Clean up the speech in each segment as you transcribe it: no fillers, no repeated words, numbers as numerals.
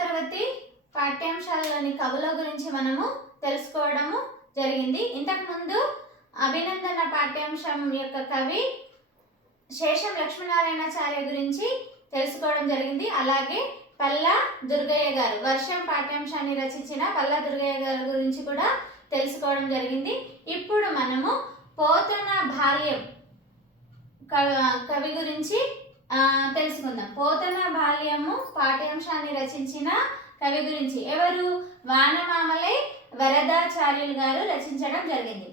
తరగతి పాఠ్యాంశాలలోని కవుల గురించి మనము తెలుసుకోవడము జరిగింది. ఇంతకుముందు అభినందన పాఠ్యాంశం యొక్క కవి శేషం లక్ష్మీనారాయణాచార్య గురించి తెలుసుకోవడం జరిగింది. అలాగే పల్లా దుర్గయ్య గారు వర్షం పాఠ్యాంశాన్ని రచించిన పల్లా దుర్గయ్య గారి గురించి కూడా తెలుసుకోవడం జరిగింది. ఇప్పుడు మనము పోతన బాల్యం కవి గురించి తెలుసుకుందాం. పోతన బాల్యము పాఠ్యాంశాన్ని రచించిన కవి గురించి ఎవరు? వానమామలై వరదాచార్యులు గారు రచించడం జరిగింది.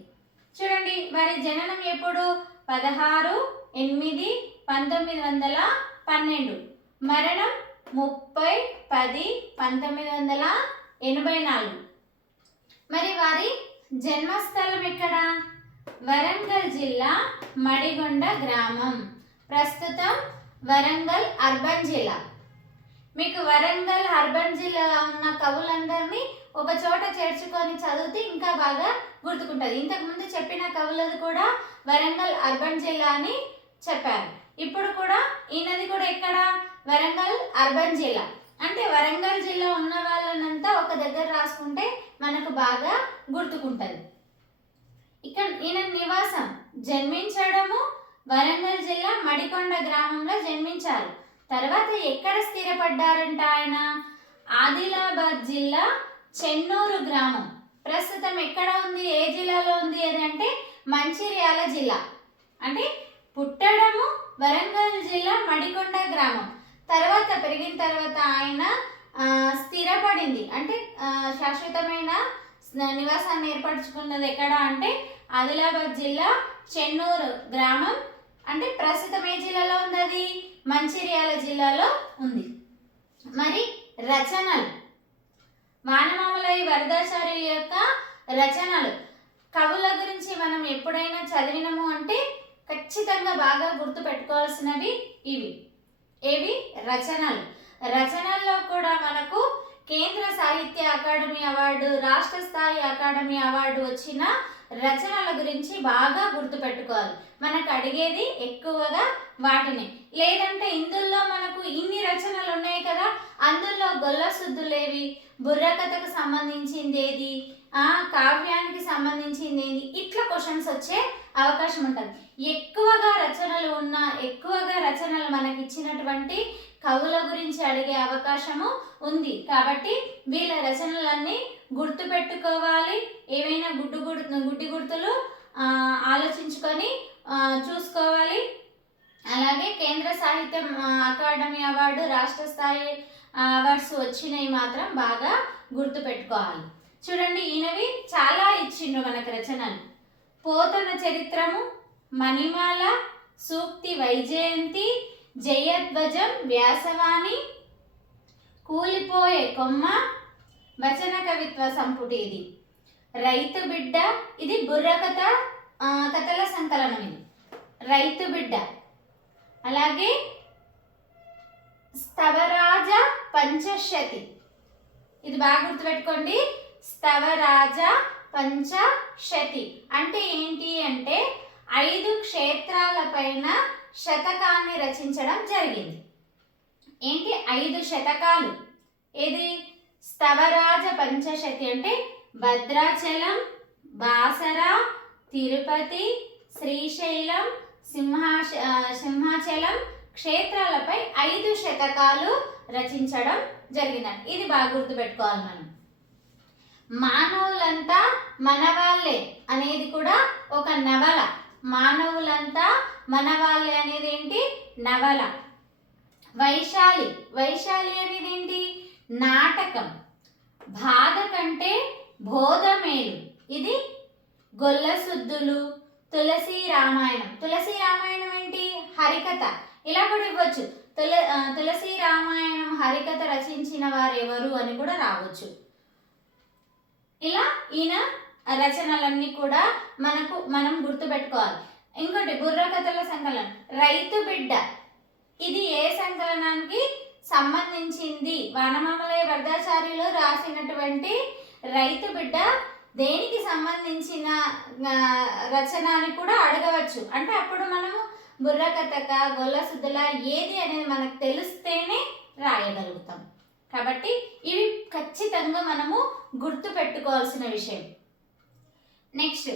చూడండి, వారి జననం ఎప్పుడు? 16/8/1912, మరణం 30/10/1984. మరి వారి జన్మస్థలం ఎక్కడ? వరంగల్ జిల్లా మడిగొండ గ్రామం. ప్రస్తుతం వరంగల్ అర్బన్ జిల్లా. మీకు వరంగల్ అర్బన్ జిల్లాలో ఉన్న కవులందరినీ ఒక చోట చేర్చుకొని చదివితే ఇంకా బాగా గుర్తుకుంటుంది. ఇంతకుముందు చెప్పిన కవులది కూడా వరంగల్ అర్బన్ జిల్లా అని చెప్పారు. ఇప్పుడు కూడా ఈయనది కూడా ఎక్కడ? వరంగల్ అర్బన్ జిల్లా. అంటే వరంగల్ జిల్లా ఉన్న వాళ్ళనంతా ఒక దగ్గర రాసుకుంటే మనకు బాగా గుర్తుకుంటుంది. ఇక్కడ ఈయన నివాసం జన్మించడము వరంగల్ జిల్లా మడికొండ గ్రామంలో జన్మించారు. తర్వాత ఎక్కడ స్థిరపడ్డారంట ఆయన? ఆదిలాబాద్ జిల్లా చెన్నూరు గ్రామం. ప్రస్తుతం ఎక్కడ ఉంది? ఏ జిల్లాలో ఉంది అది అంటే మంచిర్యాల జిల్లా. అంటే పుట్టడము వరంగల్ జిల్లా మడికొండ గ్రామం. తర్వాత పెరిగిన తర్వాత ఆయన స్థిరపడింది అంటే శాశ్వతమైన నివాసాన్ని ఏర్పరచుకున్నది ఎక్కడ అంటే ఆదిలాబాద్ జిల్లా చెన్నూరు గ్రామం. అంటే ప్రస్తుతం ఏ జిల్లాలో ఉంది? అది మంచిర్యాల జిల్లాలో ఉంది. మరి రచనలు, వానమామలై వరదాచార్యుల యొక్క రచనలు, కవుల గురించి మనం ఎప్పుడైనా చదివినము అంటే ఖచ్చితంగా బాగా గుర్తు పెట్టుకోవాల్సినవి ఇవి. ఏవి? రచనలు. రచనల్లో కూడా మనకు కేంద్ర సాహిత్య అకాడమీ అవార్డు, రాష్ట్ర స్థాయి అకాడమీ అవార్డు వచ్చిన రచనల గురించి బాగా గుర్తుపెట్టుకోవాలి. మనకు అడిగేది ఎక్కువగా వాటిని. లేదంటే ఇందులో మనకు ఇన్ని రచనలు ఉన్నాయి కదా, అందులో గొల్లసుద్దులేవి, బుర్రకథకు సంబంధించింది ఏది, కావ్యానికి సంబంధించింది ఏంది, ఇట్లా క్వశ్చన్స్ వచ్చే అవకాశం ఉంటుంది. ఎక్కువగా రచనలు మనకి ఇచ్చినటువంటి కవుల గురించి అడిగే అవకాశము ఉంది. కాబట్టి వీళ్ళ రచనలన్నీ గుర్తు పెట్టుకోవాలి. ఏవైనా గుడ్డి గుర్తులు ఆలోచించుకొని చూసుకోవాలి. అలాగే కేంద్ర సాహిత్య అకాడమీ అవార్డు, రాష్ట్ర స్థాయి అవార్డ్స్ వచ్చినవి మాత్రం బాగా గుర్తు పెట్టుకోవాలి. చూడండి, ఈయనవి చాలా ఇచ్చిండ్రు మనకు రచనలు. పోతన చరిత్రము, మణిమాల, సూక్తి వైజయంతి, జయధ్వజం, వ్యాసవాణి, కూలిపోయే కొమ్మ, వచన కవిత్వ సంపుటి, ఇది రైతు బిడ్డ, ఇది బుర్రకథ కథల సంకలనం, ఇది రైతు బిడ్డ. అలాగే స్తవరాజ పంచశతి, ఇది బాగా గుర్తుపెట్టుకోండి. స్తవరాజ పంచశతి అంటే ఏంటి అంటే 5 క్షేత్రాల పైన శతకాన్ని రచించడం జరిగింది. ఏంటి? 5 శతకాలు. ఏది? స్తవరాజ పంచశతి అంటే భద్రాచలం, బాసర, తిరుపతి, శ్రీశైలం, సింహాచలం క్షేత్రాలపై 5 శతకాలు రచించడం జరిగిందండి. ఇది బాగా గుర్తుపెట్టుకోవాలి మనం. మానవులంతా మనవాళ్ళే అనేది కూడా ఒక నవల. మానవులంతా మనవాళ్ళే అనేది ఏంటి? నవల. వైశాలి అనేది ఏంటి? నాటకం. బాధ కంటే బోధమేలు, ఇది గొల్లసుద్దులు. తులసి రామాయణం ఏంటి? హరికథ. ఇలా కూడా ఇవ్వచ్చు. తులసి రామాయణం హరికథ రచించిన వారు ఎవరు అని కూడా రావచ్చు. ఇలా ఈయన రచనలన్నీ కూడా మనం గుర్తుపెట్టుకోవాలి. ఇంకోటి బుర్రకథల సంకలనం రైతు బిడ్డ, ఇది ఏ సంకలనానికి సంబంధించింది? వానమామలై వరదాచార్యులు రాసినటువంటి రైతు బిడ్డ దేనికి సంబంధించిన రచన అని కూడా అడగవచ్చు. అంటే అప్పుడు మనము బుర్రకథక, గొల్లసుద్దుల ఏది అనేది మనకు తెలిస్తేనే రాయగలుగుతాం. కాబట్టి ఇవి ఖచ్చితంగా మనము గుర్తు పెట్టుకోవాల్సిన విషయం. నెక్స్ట్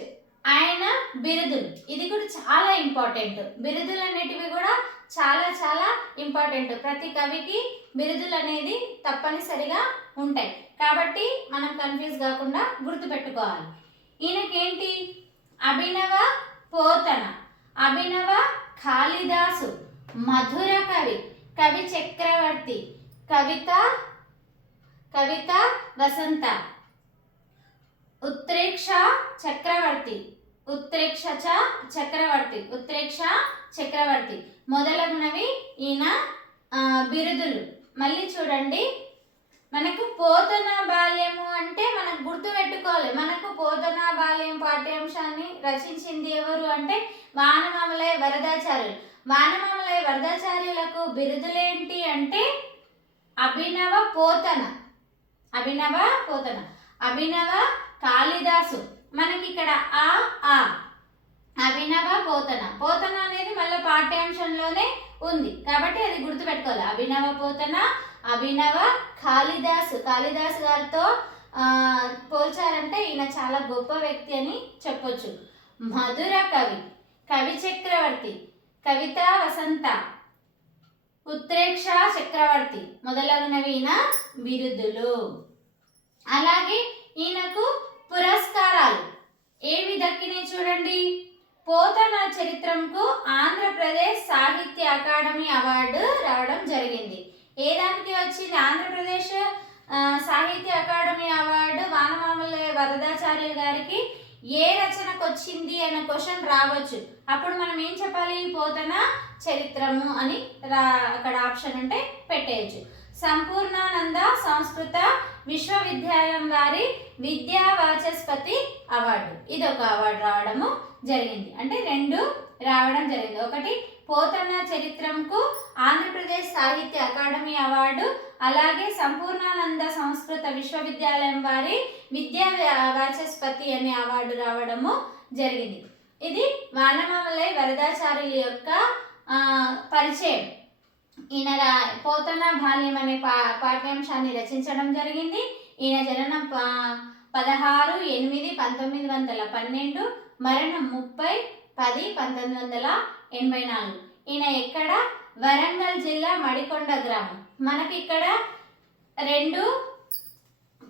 ఆయన బిరుదులు, ఇది కూడా చాలా ఇంపార్టెంట్. బిరుదులు అనేటివి కూడా చాలా చాలా ఇంపార్టెంట్. ప్రతి కవికి బిరుదులు అనేది తప్పనిసరిగా ఉంటాయి. కాబట్టి మనం కన్ఫ్యూజ్ కాకుండా గుర్తుపెట్టుకోవాలి. ఈయనకేంటి? అభినవ పోతన, అభినవ కాళిదాసు, మధుర కవి, కవి చక్రవర్తి, కవిత వసంత, ఉత్ప్రేక్ష చక్రవర్తి, ఉత్ప్రేక్ష చక్రవర్తి మొదలగునవి ఈయన బిరుదులు. మళ్ళీ చూడండి, మనకు పోతన బాల్యము అంటే మనకు గుర్తు పెట్టుకోవాలి. మనకు పోతన బాల్యం పాఠ్యాంశాన్ని రచించింది ఎవరు అంటే వానమామలై వరదాచార్యులు. వానమామలై వరదాచార్యులకు బిరుదులేంటి అంటే అభినవ పోతన, అభినవ కాళిదాసు. మనకి ఇక్కడ అభినవ పోతన అనేది మళ్ళీ పాఠ్యాంశంలోనే ఉంది కాబట్టి అది గుర్తుపెట్టుకోవాలి. అభినవ పోతన, అభినవ కాళిదాసు గారితో పోల్చారంటే ఈయన చాలా గొప్ప వ్యక్తి అని చెప్పొచ్చు. మధుర కవి, కవి చక్రవర్తి, కవిత వసంత, ఉత్ప్రేక్ష చక్రవర్తి మొదలగునవి ఈయన బిరుదులు. అలాగే ఈయనకు పురస్కారాలు ఏవి దక్కినాయి చూడండి. పోతన చరిత్రంకు ఆంధ్రప్రదేశ్ సాహిత్య అకాడమీ అవార్డు రావడం జరిగింది. ఏ దానికి వచ్చింది? ఆంధ్రప్రదేశ్ సాహిత్య అకాడమీ అవార్డు వానమామలై వరదాచార్యులు గారికి ఏ రచనకు వచ్చింది అన్న క్వశ్చన్ రావచ్చు. అప్పుడు మనం ఏం చెప్పాలి? పోతన చరిత్రము అని అక్కడ ఆప్షన్ ఉంటే పెట్టేయచ్చు. సంపూర్ణానంద సంస్కృత విశ్వవిద్యాలయం వారి విద్యా వాచస్పతి అవార్డు, ఇది ఒక అవార్డు రావడము జరిగింది. అంటే 2 రావడం జరిగింది. ఒకటి పోతన చరిత్రంకు ఆంధ్రప్రదేశ్ సాహిత్య అకాడమీ అవార్డు, అలాగే సంపూర్ణానంద సంస్కృత విశ్వవిద్యాలయం వారి విద్యా వాచస్పతి అనే అవార్డు రావడము జరిగింది. ఇది వానమామలై వరదాచార్యుల యొక్క పరిచయం. ఈయన పోతన బాల్యం అనే పాఠ్యాంశాన్ని రచించడం జరిగింది. ఈయన జననం 16/8/1912, మరణం 30/10/1984. ఈయన ఎక్కడ? వరంగల్ జిల్లా మడికొండ గ్రామం. మనకి ఇక్కడ 2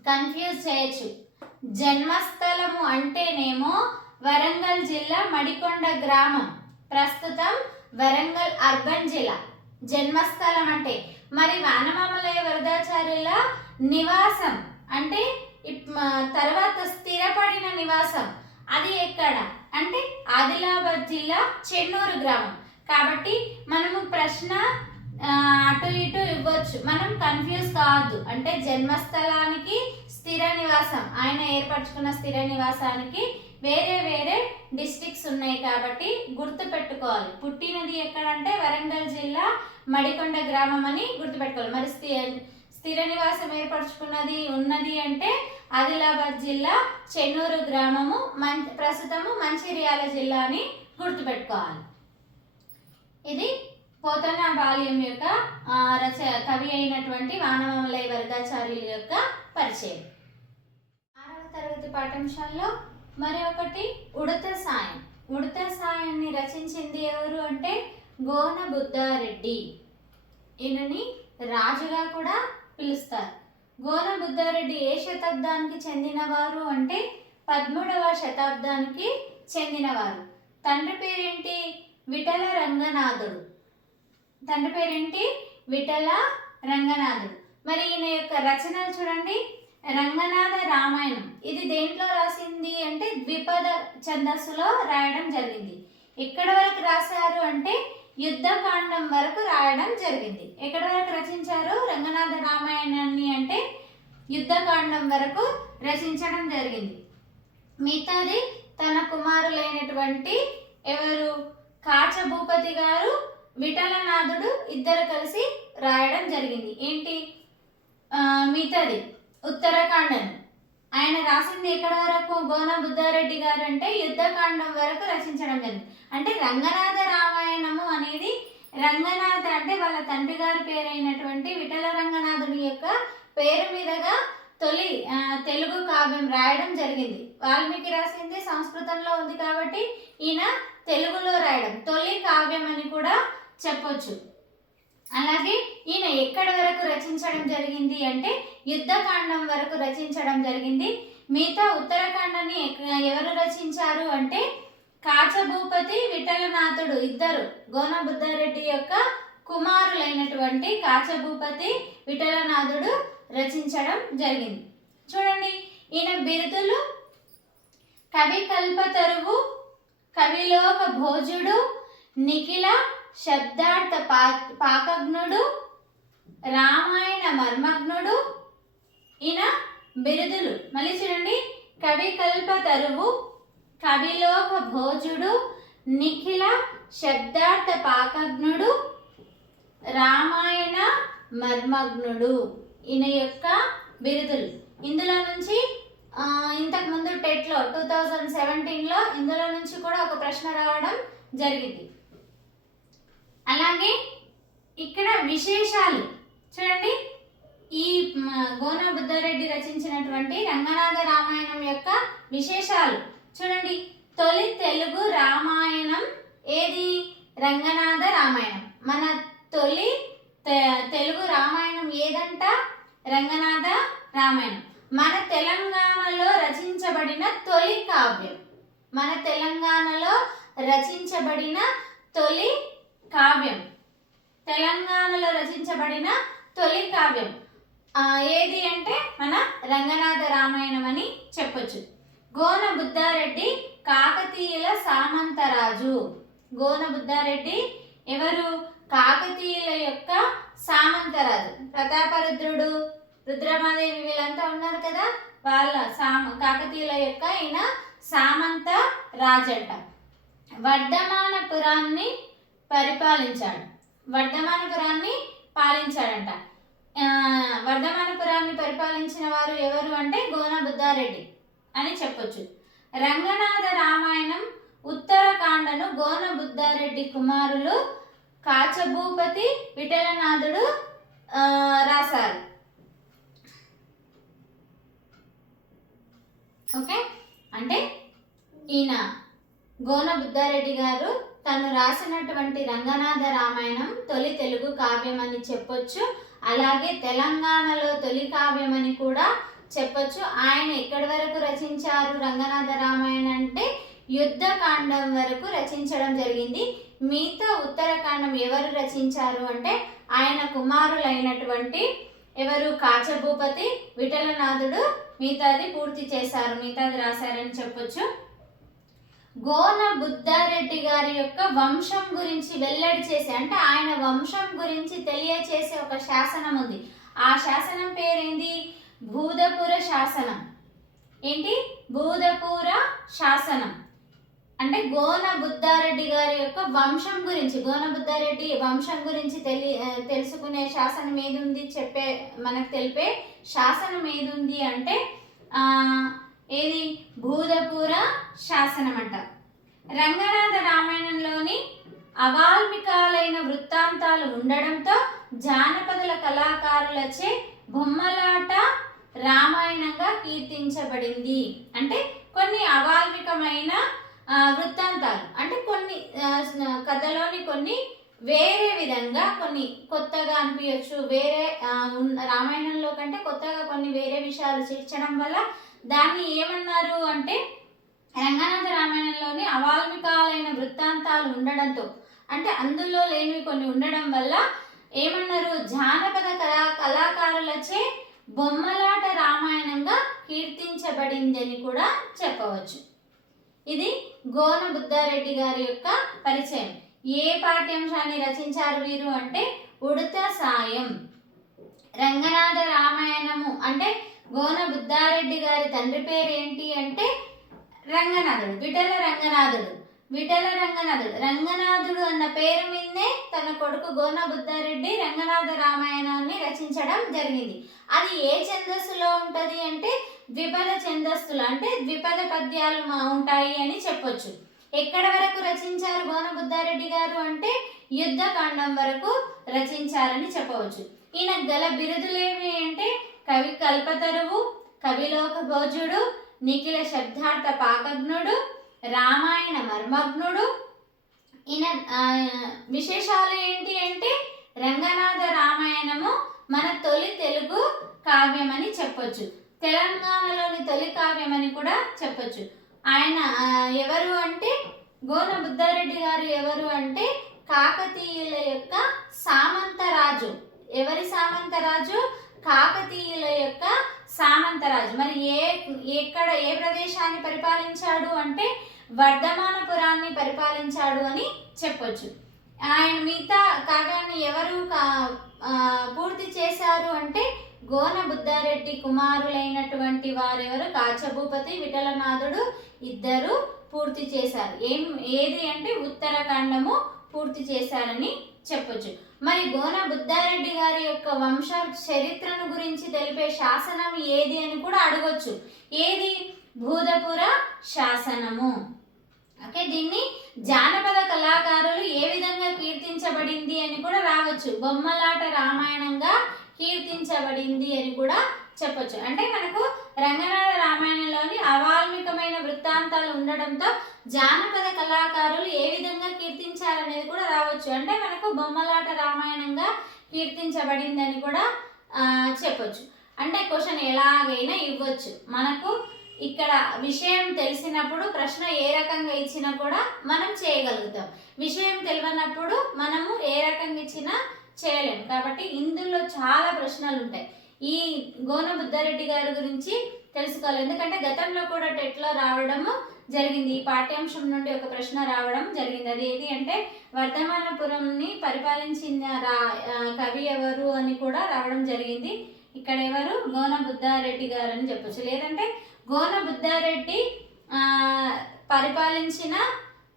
కన్ఫ్యూజ్ చేయొచ్చు. జన్మస్థలము అంటేనేమో వరంగల్ జిల్లా మడికొండ గ్రామం, ప్రస్తుతం వరంగల్ అర్బన్ జిల్లా. జన్మస్థలం అంటే మరి వానమామలై వరదాచార్యుల నివాసం అంటే తర్వాత స్థిరపడిన నివాసం అది ఎక్కడ అంటే ఆదిలాబాద్ జిల్లా చెన్నూరు గ్రామం. కాబట్టి మనము ప్రశ్న అటు ఇటు ఇవ్వచ్చు, మనం కన్ఫ్యూజ్ కావద్దు. అంటే జన్మస్థలానికి స్థిర నివాసం, ఆయన ఏర్పరచుకున్న స్థిర నివాసానికి వేరే వేరే డిస్ట్రిక్ట్స్ ఉన్నాయి కాబట్టి గుర్తు పెట్టుకోవాలి. పుట్టినది ఎక్కడంటే వరంగల్ జిల్లా మడికొండ గ్రామం అని గుర్తుపెట్టుకోవాలి. మరి స్థిర నివాసం ఏర్పరచుకున్నది ఉన్నది అంటే ఆదిలాబాద్ జిల్లా చెన్నూరు గ్రామము, ప్రస్తుతము మంచిర్యాల జిల్లా అని గుర్తుపెట్టుకోవాలి. ఇది పోతన బాల్యం యొక్క కవి అయినటువంటి వానమామలై వరదాచార్యుల యొక్క పరిచయం. 6వ తరగతి పాఠ్యాంశాల్లో మరొకటి ఉడత సాయం. ఉడత సాయాన్ని రచించింది ఎవరు అంటే గోన బుద్ధారెడ్డి. ఈయనని రాజుగా కూడా పిలుస్తారు. గోన బుద్ధారెడ్డి ఏ శతాబ్దానికి చెందినవారు అంటే 13వ శతాబ్దానికి చెందినవారు. తండ్రి పేరేంటి? విఠల రంగనాథుడు. మరి ఈయన యొక్క రచనలు చూడండి. రంగనాథ రామాయణం ఇది దేంట్లో రాసింది అంటే ద్విపద ఛందస్సులో రాయడం జరిగింది. ఎక్కడి వరకు రాశారు అంటే యుద్ధకాండం వరకు రాయడం జరిగింది. ఎక్కడి వరకు రచించారు రంగనాథ రామాయణాన్ని అంటే యుద్ధకాండం వరకు రచించడం జరిగింది. మిగతాది తన కుమారులైనటువంటి ఎవరు కాచభూపతి గారు, విఠలనాథుడు ఇద్దరు కలిసి రాయడం జరిగింది. ఏంటి మిగతాది ఉత్తరకాండం ఆయన రాసింది ఎక్కడ వరకు? గోన బుద్ధారెడ్డి గారు అంటే యుద్ధకాండం వరకు రచించడం జరిగింది. అంటే రంగనాథ రామాయణము అనేది రంగనాథ అంటే వాళ్ళ తండ్రి గారి పేరైనటువంటి విఠల రంగనాథుని యొక్క పేరు మీదుగా తొలి తెలుగు కావ్యం రాయడం జరిగింది. వాల్మీకి రాసింది సంస్కృతంలో ఉంది కాబట్టి ఈయన తెలుగులో రాయడం తొలి కావ్యం అని కూడా చెప్పొచ్చు. అలాగే ఈయన ఎక్కడి వరకు రచించడం జరిగింది అంటే యుద్ధకాండం వరకు రచించడం జరిగింది. మిగతా ఉత్తరాఖండాన్ని ఎవరు రచించారు అంటే కాచభూపతి విఠలనాథుడు ఇద్దరు గోన బుద్ధారెడ్డి యొక్క కుమారులైనటువంటి కాచభూపతి విఠలనాథుడు రచించడం జరిగింది. చూడండి ఈయన బిరుదులు కవి కల్పతరువు, కవిలోక భోజుడు, నిఖిల శబ్దార్థ పాకజ్ఞుడు, రామాయణ మర్మజ్ఞుడు. ఈయన బిరుదులు మళ్ళీ చూడండి, కవి కల్పతరువు, కవిలోక భోజుడు, నిఖిల శబ్దార్థ పాకజ్ఞుడు, రామాయణ మర్మజ్ఞుడు. ఈయన యొక్క బిరుదులు. ఇందులో నుంచి ఇంతకుముందు టెట్లో 2017లో ఇందులో నుంచి కూడా ఒక ప్రశ్న రావడం జరిగింది. అలాగే ఇక్కడ విశేషాలు చూడండి, ఈ గోన బుద్ధారెడ్డి రచించినటువంటి రంగనాథ రామాయణం యొక్క విశేషాలు చూడండి. తొలి తెలుగు రామాయణం ఏది? రంగనాథ రామాయణం. మన తొలి తెలుగు రామాయణం ఏదంట? రంగనాథ రామాయణం. మన తెలంగాణలో రచించబడిన తొలి కావ్యం. మన తెలంగాణలో రచించబడిన తొలి కావ్యం. తెలంగాణలో రచించబడిన తొలి కావ్యం ఏది అంటే మన రంగనాథ రామాయణం అని చెప్పొచ్చు. గోన బుద్ధారెడ్డి కాకతీయుల సామంతరాజు. గోన బుద్ధారెడ్డి ఎవరు? కాకతీయుల యొక్క సామంతరాజు. ప్రతాపరుద్రుడు, రుద్రమాదేవి వీళ్ళంతా ఉన్నారు కదా, వాళ్ళ కాకతీయుల యొక్క ఈయన సామంత రాజంట. వర్ధమానపురాన్ని పరిపాలించాడు. వర్ధమానపురాన్ని పాలించాడంట. వర్ధమానపురాన్ని పరిపాలించిన వారు ఎవరు అంటే గోన బుద్ధారెడ్డి అని చెప్పొచ్చు. రంగనాథ రామాయణం ఉత్తరకాండను గోన బుద్ధారెడ్డి కుమారులు కాచభూపతి విఠలనాథుడు రాశారు. ఓకే, అంటే ఈయన గోన బుద్ధారెడ్డి గారు తను రాసినటువంటి రంగనాథ రామాయణం తొలి తెలుగు కావ్యం అని చెప్పొచ్చు. అలాగే తెలంగాణలో తొలి కావ్యం అని కూడా చెప్పొచ్చు. ఆయన ఎక్కడి వరకు రచించారు రంగనాథ రామాయణం అంటే యుద్ధకాండం వరకు రచించడం జరిగింది. మిగతా ఉత్తరకాండం ఎవరు రచించారు అంటే ఆయన కుమారులైనటువంటి ఎవరు? కాచభూపతి విఠలనాథుడు మిగతాది పూర్తి చేశారు, మిగతాది రాశారని చెప్పొచ్చు. గోన బుద్ధారెడ్డి గారి యొక్క వంశం గురించి వెల్లడి చేసే అంటే ఆయన వంశం గురించి తెలియచేసే ఒక శాసనం ఉంది. ఆ శాసనం పేరేంది? భూదపుర శాసనం. ఏంటి? భూదపుర శాసనం. అంటే గోన బుద్ధారెడ్డి గారి యొక్క వంశం గురించి, గోన బుద్ధారెడ్డి వంశం గురించి తెలుసుకునే శాసనం ఏది ఉంది మనకు తెలిపే శాసనం ఏది ఉంది అంటే ఏది? భూదపుర శాసనం అంట. రంగనాథ రామాయణంలోని అవాల్మికాలైన వృత్తాంతాలు ఉండడంతో జానపదుల కళాకారులచే బొమ్మలాట రామాయణంగా కీర్తించబడింది. అంటే కొన్ని అవాల్మికమైన వృత్తాంతాలు అంటే కొన్ని కథలోని కొన్ని వేరే విధంగా కొన్ని కొత్తగా అనిపించచ్చు. వేరే రామాయణంలో కంటే కొత్తగా కొన్ని వేరే విషయాలు చేర్చడం వల్ల దాన్ని ఏమన్నారు అంటే రంగనాథ రామాయణంలోని అవాల్మికాలైన వృత్తాంతాలు ఉండడంతో అంటే అందులో లేనివి కొన్ని ఉండడం వల్ల ఏమన్నారు? జానపద కళాకారులచే బొమ్మలాట రామాయణంగా కీర్తించబడిందని కూడా చెప్పవచ్చు. ఇది గోన బుద్ధారెడ్డి గారి యొక్క పరిచయం. ఏ పాఠ్యాంశాన్ని రచించారు వీరు అంటే ఉడత సాయం. రంగనాథ రామాయణము అంటే గోన బుద్ధారెడ్డి గారి తండ్రి పేరు ఏంటి అంటే రంగనాథుడు, విఠల రంగనాథుడు. విఠల రంగనాథుడు, రంగనాథుడు అన్న పేరు మీదనే తన కొడుకు గోన బుద్ధారెడ్డి రంగనాథ రామాయణాన్ని రచించడం జరిగింది. అది ఏ ఛందస్సులో ఉంటుంది అంటే ద్విపద ఛందస్సులు, అంటే ద్విపద పద్యాలు ఉంటాయి అని చెప్పొచ్చు. ఎక్కడ వరకు రచించారు గోన బుద్ధారెడ్డి గారు అంటే యుద్ధకాండం వరకు రచించారని చెప్పవచ్చు. ఈయనకు గల బిరుదులేమి అంటే కవి కల్పతరువు, కవిలోక భోజుడు, నిఖిల శబ్దార్థ పాకజ్ఞుడు, రామాయణ మర్మజ్ఞుడు. ఈయన విశేషాలు ఏంటి అంటే రంగనాథ రామాయణము మన తొలి తెలుగు కావ్యం అని చెప్పొచ్చు. తెలంగాణలోని తొలి కావ్యం అని కూడా చెప్పొచ్చు. ఆయన ఎవరు అంటే గోన బుద్ధారెడ్డి గారు ఎవరు అంటే కాకతీయుల యొక్క సామంతరాజు. ఎవరి సామంతరాజు? కాకతీయుల యొక్క సామంతరాజు. మరి ఏ ప్రదేశాన్ని పరిపాలించాడు అంటే వర్ధమానపురాన్ని పరిపాలించాడు అని చెప్పొచ్చు. ఆయన మిగతా కావ్యాన్ని ఎవరు పూర్తి చేశారు అంటే గోన బుద్ధారెడ్డి కుమారులైనటువంటి వారెవరు కాచభూపతి, విఠలనాథుడు ఇద్దరు పూర్తి చేశారు. ఏది అంటే ఉత్తరాఖండము పూర్తి చేశారని చెప్పొచ్చు. మరి గోన బుద్ధారెడ్డి గారి యొక్క వంశ చరిత్రను గురించి తెలిపే శాసనం ఏది అని కూడా అడగొచ్చు. ఏది? భూదపుర శాసనము. ఓకే, దీన్ని జానపద కళాకారులు ఏ విధంగా కీర్తించబడింది అని కూడా రావచ్చు. బొమ్మలాట రామాయణంగా కీర్తించబడింది అని కూడా చెప్పొచ్చు. అంటే మనకు రంగనాథ రామాయణంలోని అవాల్మికమైన వృత్తాంతాలు ఉండడంతో జానపద కళాకారులు ఏ విధంగా కీర్తించారనేది కూడా రావచ్చు. అంటే మనకు బొమ్మలాట రామాయణంగా కీర్తించబడింది అని కూడా చెప్పొచ్చు. అంటే క్వశ్చన్ ఎలాగైనా ఇవ్వచ్చు. మనకు ఇక్కడ విషయం తెలిసినప్పుడు ప్రశ్న ఏ రకంగా ఇచ్చినా కూడా మనం చేయగలుగుతాం. విషయం తెలియనప్పుడు మనము ఏ రకంగా ఇచ్చినా చేయలేము. కాబట్టి ఇందులో చాలా ప్రశ్నలు ఉంటాయి. ఈ గోన బుద్ధారెడ్డి గారి గురించి తెలుసుకోవాలి. ఎందుకంటే గతంలో కూడా టెట్లో రావడము జరిగింది. ఈ పాఠ్యాంశం నుండి ఒక ప్రశ్న రావడం జరిగింది. అది ఏది అంటే వర్ధమానపురంని పరిపాలించిన కవి ఎవరు అని కూడా రావడం జరిగింది. ఇక్కడ ఎవరు? గోన బుద్ధారెడ్డి గారు అని చెప్పొచ్చు. లేదంటే గోన బుద్ధారెడ్డి పరిపాలించిన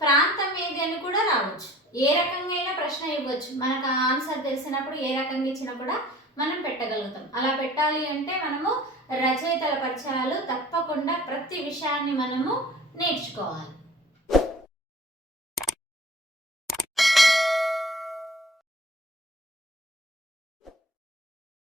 ప్రాంతం ఏది అని కూడా రావచ్చు. ఏ రకంగా అయినా ప్రశ్న ఇవ్వచ్చు. మనకు ఆన్సర్ తెలిసినప్పుడు ఏ రకంగా ఇచ్చినా కూడా మనం పెట్టగలుగుతాం. అలా పెట్టాలి అంటే మనము రచయితల పరిచయాలు తప్పకుండా ప్రతి విషయాన్ని మనము నేర్చుకోవాలి.